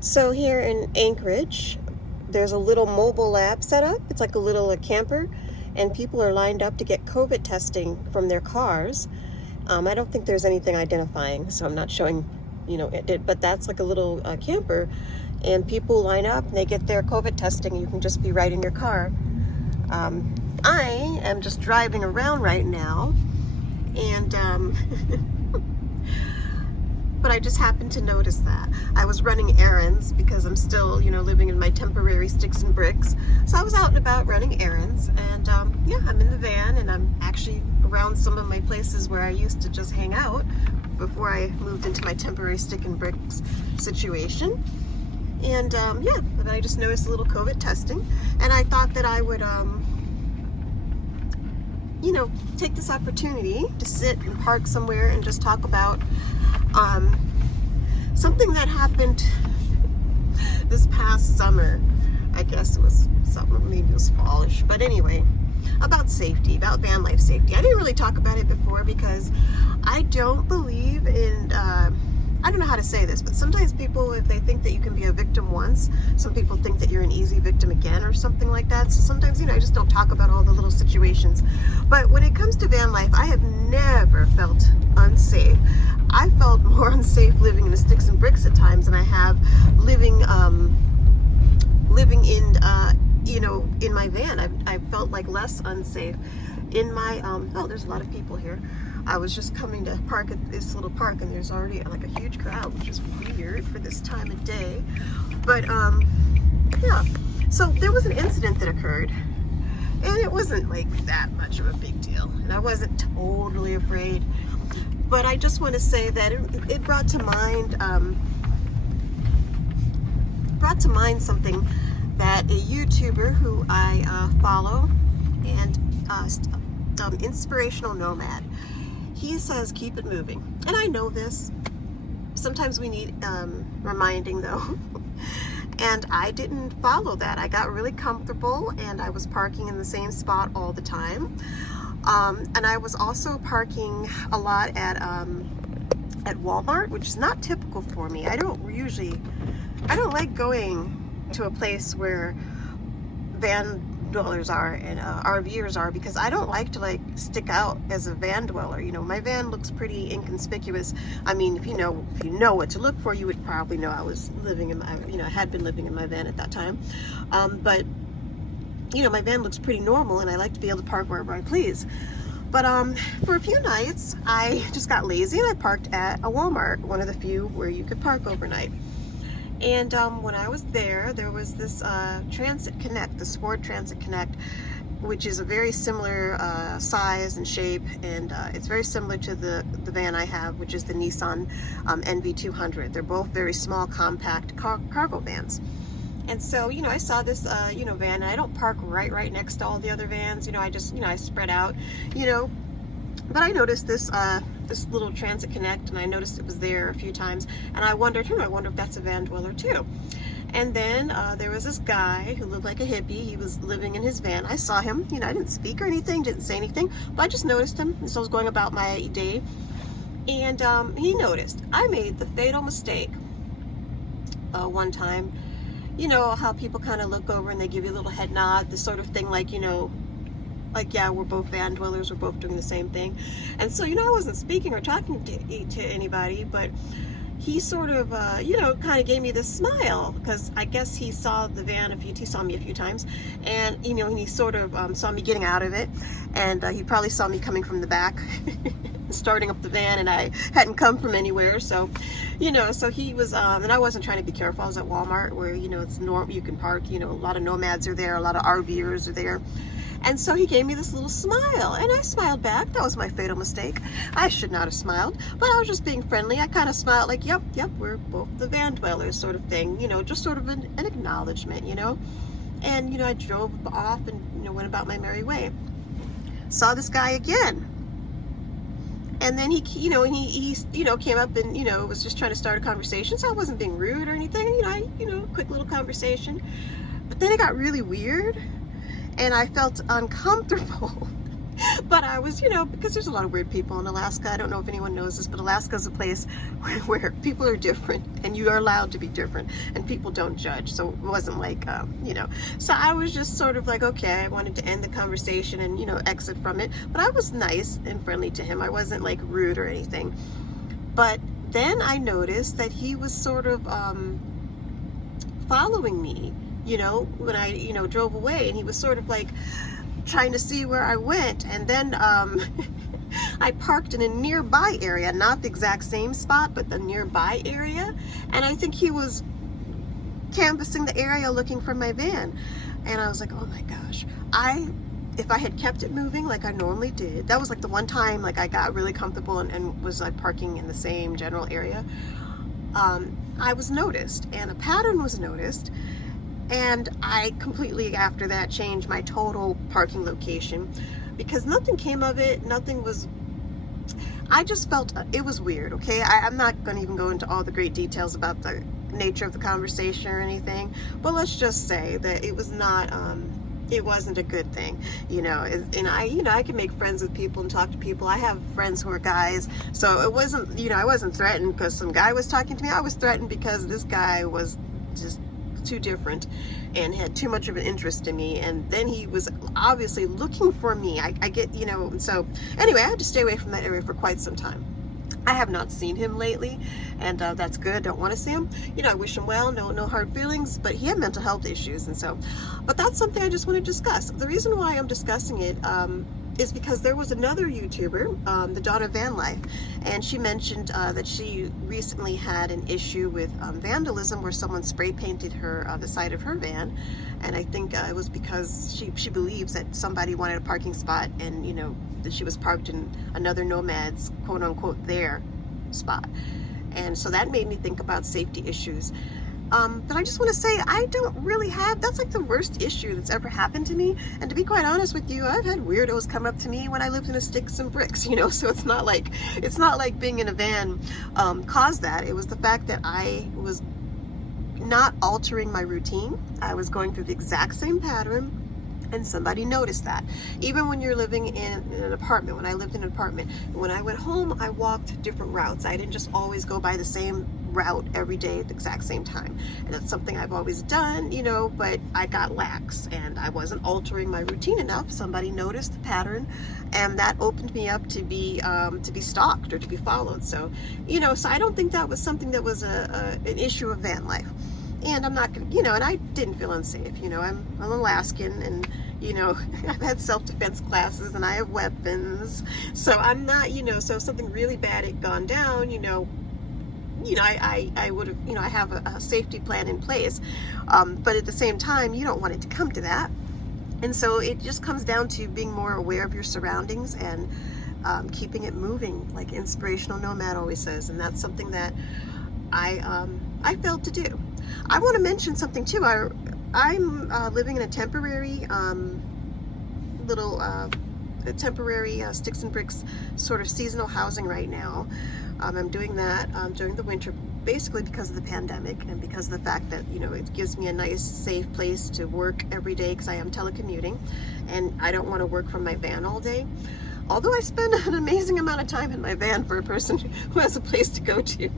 So here in Anchorage, there's a little mobile lab set up. It's like a little camper, and people are lined up to get COVID testing from their cars. I don't think there's anything identifying, so I'm not showing, it, but that's like a little camper, and people line up and they get their COVID testing. You can just be right in your car. I am just driving around right now, and but I just happened to notice that. I was running errands because I'm still, living in my temporary sticks and bricks. So I was out and about running errands, and yeah, I'm in the van, and I'm actually around some of my places where I used to just hang out before I moved into my temporary stick and bricks situation. And yeah, and I just noticed a little COVID testing, and I thought that I would, take this opportunity to sit and park somewhere and just talk about something that happened this past summer. I guess it was something, maybe it was fallish, but anyway, about safety, about van life safety. I didn't really talk about it before because I don't believe in, I don't know how to say this, but sometimes people, if they think that you can be a victim once, some people think that you're an easy victim again or something like that. So sometimes, I just don't talk about all the little situations. But when it comes to van life, I have never felt unsafe. I felt more unsafe living in the sticks and bricks at times than I have living in my van. I felt like less unsafe in my oh, there's a lot of people here. I was just coming to park at this little park, and there's already like a huge crowd, which is weird for this time of day. But yeah, so there was an incident that occurred, and it wasn't like that much of a big deal, and I wasn't totally afraid. But I just want to say that it brought to mind something that a YouTuber who I follow, and Inspirational Nomad, he says keep it moving. And I know this. Sometimes we need reminding though. And I didn't follow that. I got really comfortable, and I was parking in the same spot all the time. And I was also parking a lot at Walmart, which is not typical for me. I don't like going to a place where van dwellers are and RVers are, because I don't like to stick out as a van dweller. My van looks pretty inconspicuous. I mean, if you know what to look for, you would probably know I was living in my, I had been living in my van at that time. But my van looks pretty normal, and I like to be able to park wherever I please. But for a few nights, I just got lazy, and I parked at a Walmart, one of the few where you could park overnight. And when I was there, there was this Transit Connect, the Ford Transit Connect, which is a very similar size and shape, and it's very similar to the van I have, which is the Nissan NV200. They're both very small, compact cargo vans. And so, I saw this, van, and I don't park right next to all the other vans. I just, I spread out, But I noticed this little Transit Connect, and I noticed it was there a few times, and I wondered, I wonder if that's a van dweller too. And then there was this guy who looked like a hippie. He was living in his van. I saw him, I didn't speak or anything, didn't say anything, but I just noticed him. And so I was going about my day, and he noticed. I made the fatal mistake one time. How people kind of look over and they give you a little head nod, this sort of thing, like, yeah, we're both van dwellers, we're both doing the same thing. And so, I wasn't speaking or talking to anybody, but he sort of, kind of gave me this smile, because I guess he saw the van he saw me a few times, and, he sort of saw me getting out of it, and he probably saw me coming from the back, starting up the van, and I hadn't come from anywhere. So, so he was, and I wasn't trying to be careful. I was at Walmart, where, it's normal, you can park, a lot of nomads are there, a lot of RVers are there. And so he gave me this little smile, and I smiled back. That was my fatal mistake. I should not have smiled, but I was just being friendly. I kind of smiled like, yep, we're both the van dwellers, sort of thing, just sort of an acknowledgement, And, I drove off and, went about my merry way. Saw this guy again. And then he came up and, was just trying to start a conversation. So I wasn't being rude or anything, quick little conversation. But then it got really weird, and I felt uncomfortable But I was, because there's a lot of weird people in Alaska. I don't know if anyone knows this, but Alaska is a place where people are different and you are allowed to be different and people don't judge. So it wasn't like, so I was just sort of like, okay, I wanted to end the conversation and, exit from it. But I was nice and friendly to him. I wasn't like rude or anything. But then I noticed that he was sort of following me, when I, drove away, and he was sort of like trying to see where I went. And then I parked in a nearby area, not the exact same spot, but the nearby area. And I think he was canvassing the area looking for my van. And I was like, oh my gosh, if I had kept it moving like I normally did, that was like the one time like I got really comfortable and was like parking in the same general area. I was noticed, and a pattern was noticed, and I completely after that changed my total parking location because nothing came of it. I just felt it was weird. Okay, I'm not going to even go into all the great details about the nature of the conversation or anything, but let's just say that it was not it wasn't a good thing, and I can make friends with people and talk to people. I have friends who are guys, so it wasn't, I wasn't threatened because some guy was talking to me. I was threatened because this guy was just too different and had too much of an interest in me, and then he was obviously looking for me. I get, so anyway, I had to stay away from that area for quite some time. I have not seen him lately, and that's good. Don't want to see him. I wish him well. No hard feelings. But he had mental health issues, and so. But that's something I just want to discuss. The reason why I'm discussing it is because there was another YouTuber, the daughter of VanLife, and she mentioned that she recently had an issue with vandalism where someone spray painted her the side of her van, and I think it was because she believes that somebody wanted a parking spot, and that she was parked in another nomad's quote unquote their spot, and so that made me think about safety issues. But I just want to say I don't really have, that's like the worst issue that's ever happened to me. And to be quite honest with you, I've had weirdos come up to me when I lived in a sticks and bricks, so it's not like being in a van caused that. It was the fact that I was not altering my routine. I was going through the exact same pattern, and somebody noticed that. Even when you're living in an apartment, when I lived in an apartment, when I went home, I walked different routes. I didn't just always go by the same route every day at the exact same time. And that's something I've always done, but I got lax and I wasn't altering my routine enough. Somebody noticed the pattern, and that opened me up to be stalked or to be followed. So, so I don't think that was something that was an issue of van life. And I'm not gonna, and I didn't feel unsafe. I'm Alaskan, and I've had self-defense classes and I have weapons. So I'm not, so if something really bad had gone down, I would have, I have a safety plan in place. But at the same time, you don't want it to come to that. And so it just comes down to being more aware of your surroundings and keeping it moving, like Inspirational Nomad always says. And that's something that I failed to do. I want to mention something too. I'm living in a temporary temporary sticks and bricks sort of seasonal housing right now. I'm doing that during the winter, basically because of the pandemic and because of the fact that it gives me a nice safe place to work every day, because I am telecommuting and I don't want to work from my van all day. Although I spend an amazing amount of time in my van for a person who has a place to go to.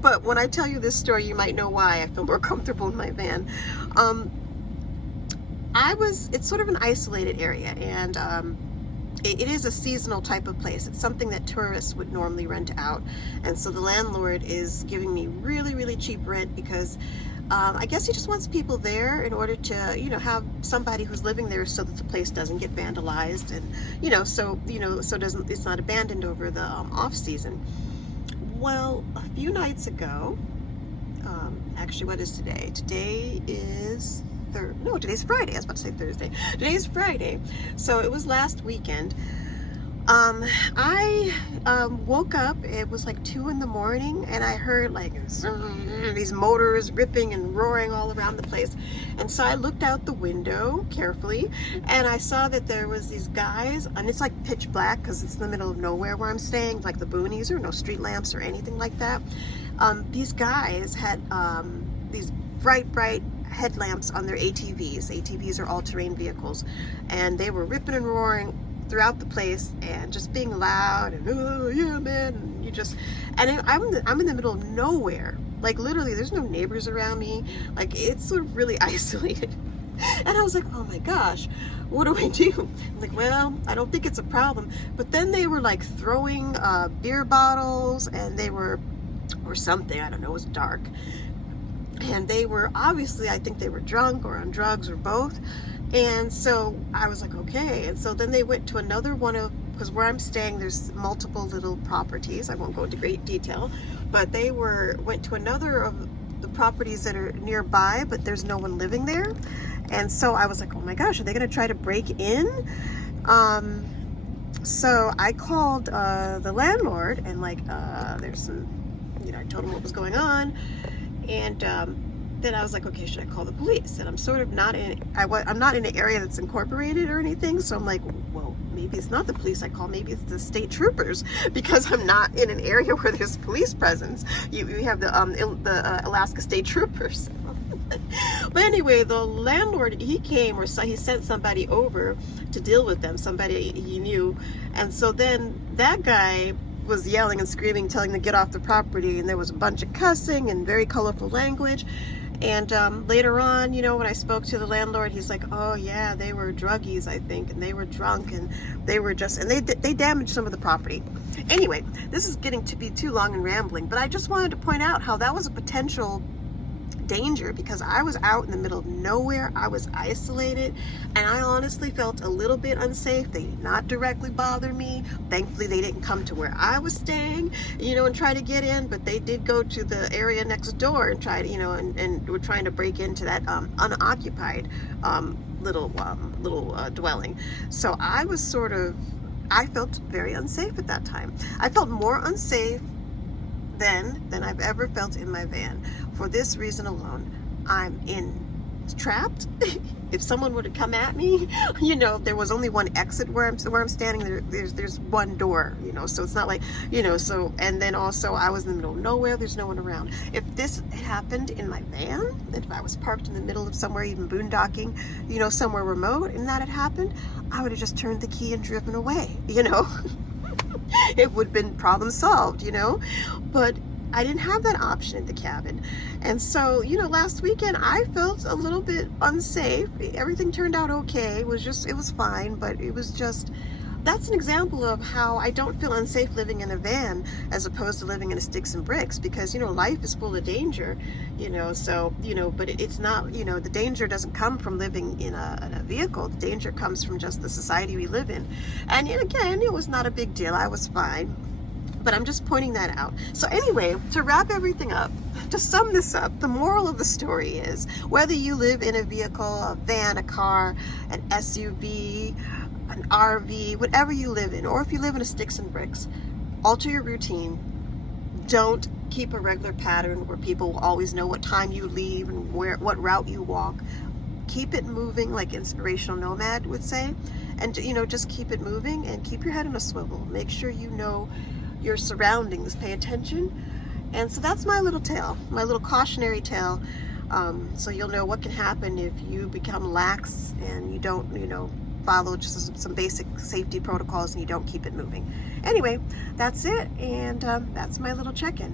But when I tell you this story, you might know why I feel more comfortable in my van. It's sort of an isolated area, and it is a seasonal type of place. It's something that tourists would normally rent out. And so the landlord is giving me really, really cheap rent because I guess he just wants people there in order to, have somebody who's living there so that the place doesn't get vandalized, and, so it's not abandoned over the off season. Well, a few nights ago, actually, what is today? Today is today's Friday. I was about to say Thursday. Today's Friday. So it was last weekend. I woke up, it was like 2 in the morning, and I heard like these motors ripping and roaring all around the place. And so I looked out the window carefully, and I saw that there was these guys, and it's like pitch black because it's in the middle of nowhere where I'm staying, like the boonies, or no street lamps or anything like that. These guys had these bright headlamps on their ATVs. ATVs are all-terrain vehicles, and they were ripping and roaring throughout the place and just being loud and, oh yeah man, and I'm in the middle of nowhere. Like literally there's no neighbors around me. Like it's sort of really isolated. And I was like, oh my gosh, what do I do? I'm like, well, I don't think it's a problem. But then they were like throwing beer bottles, and or something, I don't know, it was dark. And they were obviously, I think they were drunk or on drugs or both. And so I was like, okay. And so then they went to another because where I'm staying, there's multiple little properties. I won't go into great detail, but they went to another of the properties that are nearby, but there's no one living there. And so I was like, oh my gosh, are they going to try to break in? So I called the landlord, and like there's some, I told him what was going on. And then I was like, okay, should I call the police? And I'm sort of I'm not in an area that's incorporated or anything. So I'm like, well, maybe it's not the police I call, maybe it's the state troopers, because I'm not in an area where there's police presence. You have the Alaska State Troopers. But anyway, the landlord, he came, or he sent somebody over to deal with them, somebody he knew. And so then that guy was yelling and screaming, telling them to get off the property, and there was a bunch of cussing and very colorful language. And later on, when I spoke to the landlord, he's like, oh yeah, they were druggies, I think, and they were drunk, and they were they damaged some of the property. Anyway, this is getting to be too long and rambling, but I just wanted to point out how that was a potential danger, because I was out in the middle of nowhere. I was isolated, and I honestly felt a little bit unsafe. They did not directly bother me. Thankfully, they didn't come to where I was staying, and try to get in, but they did go to the area next door and try to, and were trying to break into that unoccupied little dwelling. So I was I felt very unsafe at that time. I felt more unsafe than I've ever felt in my van. For this reason alone, I'm trapped. If someone were to come at me, there was only one exit where I'm standing. There's one door, so it's not like, so, and then also I was in the middle of nowhere. There's no one around. If this happened in my van, if I was parked in the middle of somewhere, even boondocking, somewhere remote, and that had happened, I would have just turned the key and driven away, It would have been problem solved, but I didn't have that option in the cabin. And so, last weekend I felt a little bit unsafe. Everything turned out okay. It was fine, but that's an example of how I don't feel unsafe living in a van as opposed to living in a sticks and bricks, because, life is full of danger, so, but it's not, the danger doesn't come from living in a vehicle. The danger comes from just the society we live in. And again, it was not a big deal. I was fine. But I'm just pointing that out. So anyway, to wrap everything up, to sum this up, the moral of the story is, whether you live in a vehicle, a van, a car, an SUV, an RV, whatever you live in, or if you live in a sticks and bricks, alter your routine. Don't keep a regular pattern where people will always know what time you leave and what route you walk. Keep it moving, like Inspirational Nomad would say, and just keep it moving and keep your head on a swivel. Make sure you know your surroundings, pay attention. And so that's my little tale, my little cautionary tale, so you'll know what can happen if you become lax and you don't follow just some basic safety protocols and you don't keep it moving. Anyway, that's it, and that's my little check-in.